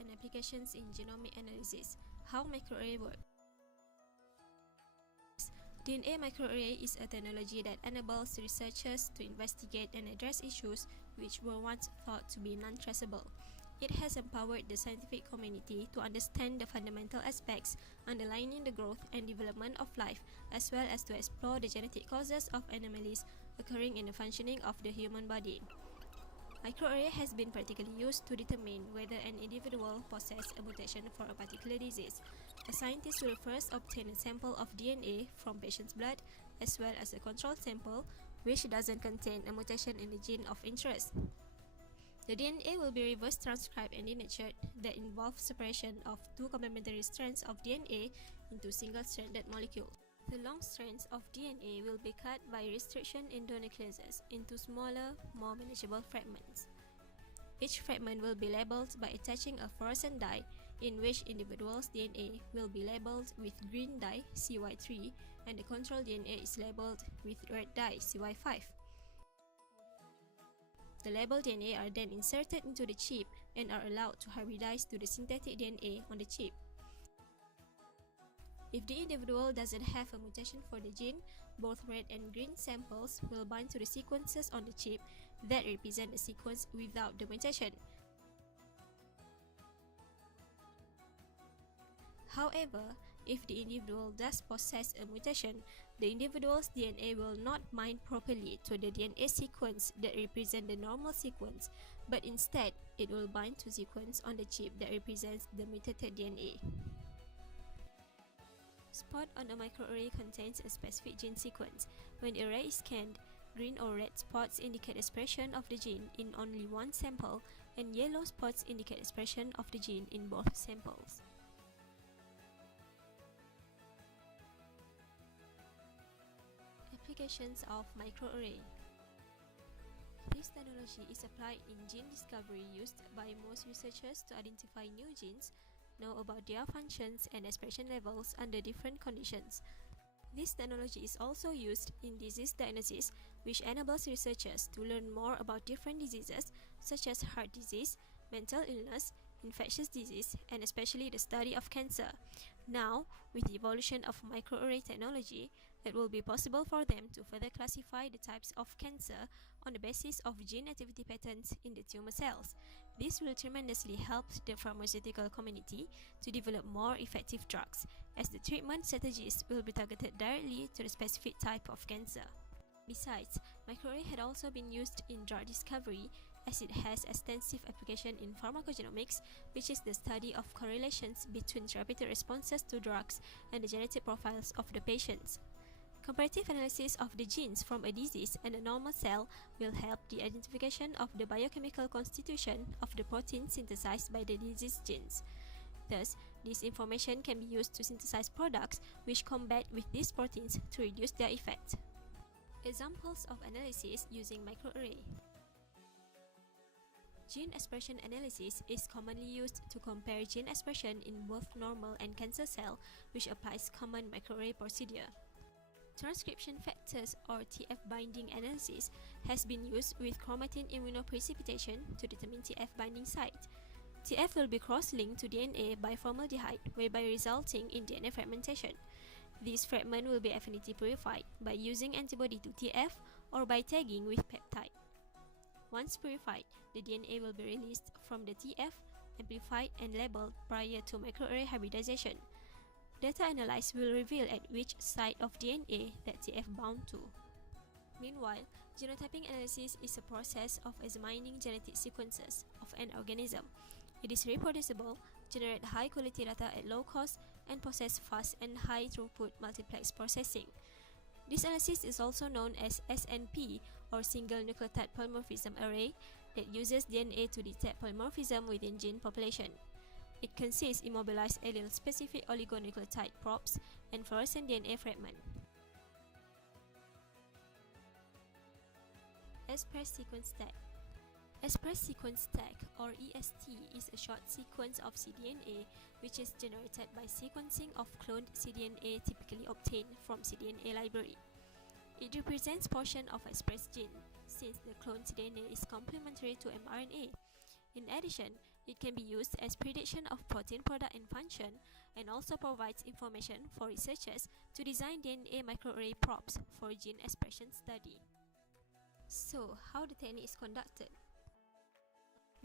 and applications in genomic analysis. How microarray works. DNA microarray is a technology that enables researchers to investigate and address issues which were once thought to be non-traceable. It has empowered the scientific community to understand the fundamental aspects underlying the growth and development of life, as well as to explore the genetic causes of anomalies occurring in the functioning of the human body. Microarray has been practically used to determine whether an individual possesses a mutation for a particular disease. A scientist will first obtain a sample of DNA from patient's blood, as well as a control sample which doesn't contain a mutation in the gene of interest. The DNA will be reverse transcribed and denatured that involves separation of two complementary strands of DNA into single-stranded molecules. The long strands of DNA will be cut by restriction endonucleases into smaller, more manageable fragments. Each fragment will be labeled by attaching a fluorescent dye, in which individual's DNA will be labeled with green dye CY3 and the control DNA is labeled with red dye CY5. The labeled DNA are then inserted into the chip and are allowed to hybridize to the synthetic DNA on the chip. If the individual doesn't have a mutation for the gene, both red and green samples will bind to the sequences on the chip that represent the sequence without the mutation. However, if the individual does possess a mutation, the individual's DNA will not bind properly to the DNA sequence that represents the normal sequence, but instead, it will bind to sequence on the chip that represents the mutated DNA. Spot on a microarray contains a specific gene sequence. When the array is scanned, green or red spots indicate expression of the gene in only one sample, and yellow spots indicate expression of the gene in both samples. Applications of microarray. This technology is applied in gene discovery used by most researchers to identify new genes, know about their functions and expression levels under different conditions. This technology is also used in disease diagnosis, which enables researchers to learn more about different diseases such as heart disease, mental illness, infectious disease, and especially the study of cancer. Now, with the evolution of microarray technology, it will be possible for them to further classify the types of cancer on the basis of gene activity patterns in the tumor cells. This will tremendously help the pharmaceutical community to develop more effective drugs, as the treatment strategies will be targeted directly to the specific type of cancer. Besides, microarray had also been used in drug discovery, as it has extensive application in pharmacogenomics, which is the study of correlations between therapeutic responses to drugs and the genetic profiles of the patients. Comparative analysis of the genes from a disease and a normal cell will help the identification of the biochemical constitution of the protein synthesized by the disease genes. Thus, this information can be used to synthesize products which combat with these proteins to reduce their effect. Examples of analysis using microarray. Gene expression analysis is commonly used to compare gene expression in both normal and cancer cell, which applies common microarray procedure. Transcription factors or TF binding analysis has been used with chromatin immunoprecipitation to determine TF binding site. TF will be cross-linked to DNA by formaldehyde, whereby resulting in DNA fragmentation. This fragment will be affinity purified by using antibody to TF or by tagging with peptide. Once purified, the DNA will be released from the TF, amplified and labeled prior to microarray hybridization. Data analyzed will reveal at which site of DNA that TF bound to. Meanwhile, genotyping analysis is a process of examining genetic sequences of an organism. It is reproducible, generate high-quality data at low cost, and possess fast and high-throughput multiplex processing. This analysis is also known as SNP, or Single Nucleotide Polymorphism Array, that uses DNA to detect polymorphism within gene population. It consists immobilized allele-specific oligonucleotide probes and fluorescent DNA fragment. Express sequence tag. Express sequence tag, or EST, is a short sequence of cDNA which is generated by sequencing of cloned cDNA typically obtained from cDNA library. It represents portion of expressed gene, since the cloned cDNA is complementary to mRNA. In addition, It can be used as prediction of protein product and function, and also provides information for researchers to design DNA microarray probes for gene expression study. So, how the technique is conducted?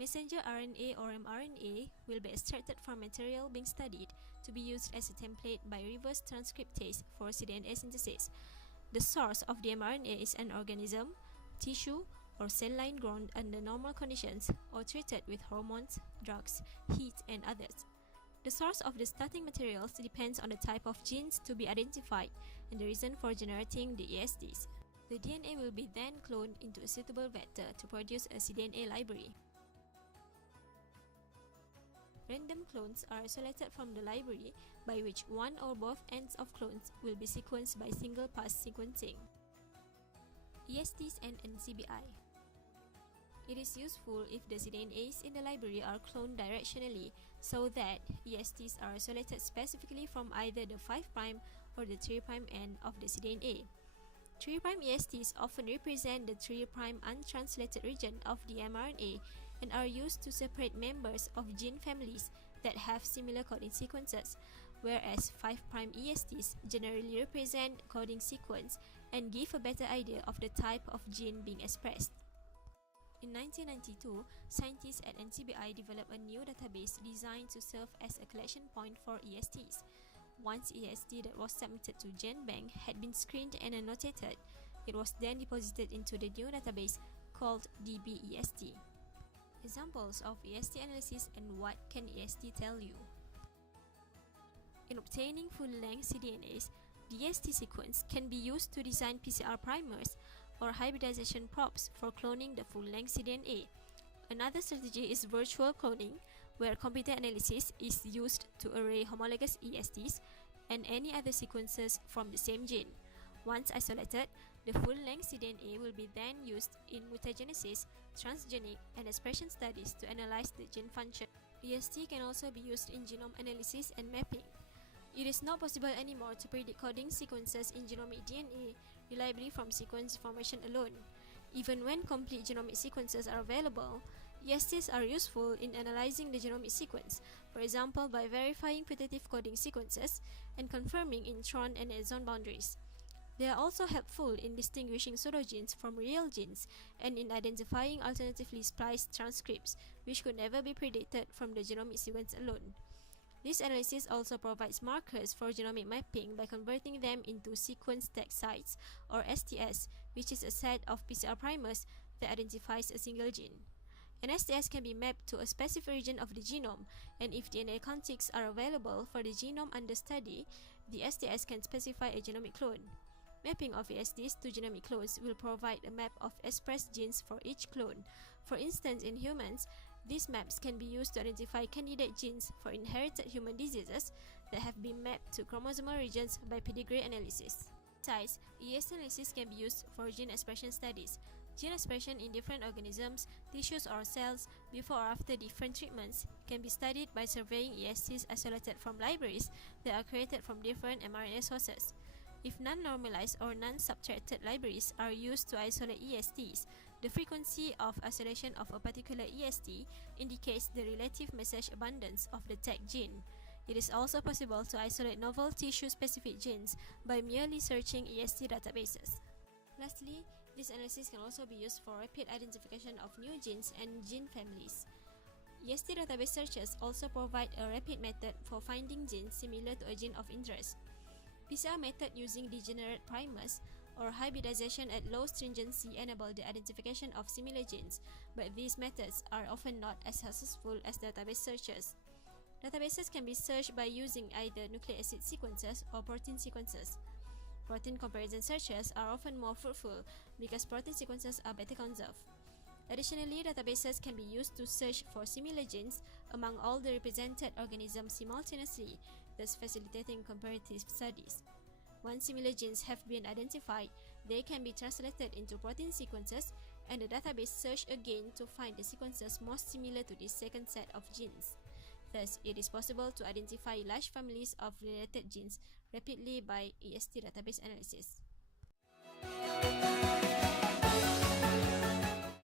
Messenger RNA or mRNA will be extracted from material being studied to be used as a template by reverse transcriptase for cDNA synthesis. The source of the mRNA is an organism, tissue, or cell line grown under normal conditions or treated with hormones, drugs, heat, and others. The source of the starting materials depends on the type of genes to be identified and the reason for generating the ESTs. The DNA will be then cloned into a suitable vector to produce a cDNA library. Random clones are isolated from the library, by which one or both ends of clones will be sequenced by single-pass sequencing. ESTs and NCBI. It is useful if the cDNAs in the library are cloned directionally so that ESTs are isolated specifically from either the 5' or the 3' end of the cDNA. 3' ESTs often represent the 3' untranslated region of the mRNA and are used to separate members of gene families that have similar coding sequences, whereas 5' ESTs generally represent coding sequence and give a better idea of the type of gene being expressed. In 1992, scientists at NCBI developed a new database designed to serve as a collection point for ESTs. Once EST that was submitted to GenBank had been screened and annotated, it was then deposited into the new database called DBEST. Examples of EST analysis and what can EST tell you? In obtaining full-length cDNAs, the EST sequence can be used to design PCR primers or hybridization probes for cloning the full-length cDNA. Another strategy is virtual cloning, where computer analysis is used to array homologous ESTs and any other sequences from the same gene. Once isolated, the full-length cDNA will be then used in mutagenesis, transgenic, and expression studies to analyze the gene function. EST can also be used in genome analysis and mapping. It is not possible anymore to predict coding sequences in genomic DNA reliably from sequence formation alone. Even when complete genomic sequences are available, ESTs are useful in analyzing the genomic sequence, for example by verifying putative coding sequences and confirming intron and exon boundaries. They are also helpful in distinguishing pseudogenes from real genes and in identifying alternatively spliced transcripts which could never be predicted from the genomic sequence alone. This analysis also provides markers for genomic mapping by converting them into sequence tag sites, or STS, which is a set of PCR primers that identifies a single gene. An STS can be mapped to a specific region of the genome, and if DNA contigs are available for the genome under study, the STS can specify a genomic clone. Mapping of ESTs to genomic clones will provide a map of expressed genes for each clone. For instance, in humans, these maps can be used to identify candidate genes for inherited human diseases that have been mapped to chromosomal regions by pedigree analysis. Besides, EST analysis can be used for gene expression studies. Gene expression in different organisms, tissues, or cells before or after different treatments can be studied by surveying ESTs isolated from libraries that are created from different mRNA sources. If non-normalized or non-subtracted libraries are used to isolate ESTs, the frequency of isolation of a particular EST indicates the relative message abundance of the tag gene. It is also possible to isolate novel tissue-specific genes by merely searching EST databases. Lastly, this analysis can also be used for rapid identification of new genes and gene families. EST database searches also provide a rapid method for finding genes similar to a gene of interest. PCR method using degenerate primers or hybridization at low stringency enable the identification of similar genes, but these methods are often not as successful as database searches. Databases can be searched by using either nucleic acid sequences or protein sequences. Protein comparison searches are often more fruitful because protein sequences are better conserved. Additionally, databases can be used to search for similar genes among all the represented organisms simultaneously, thus facilitating comparative studies. Once similar genes have been identified, they can be translated into protein sequences, and the database search again to find the sequences most similar to this second set of genes. Thus, it is possible to identify large families of related genes rapidly by EST database analysis.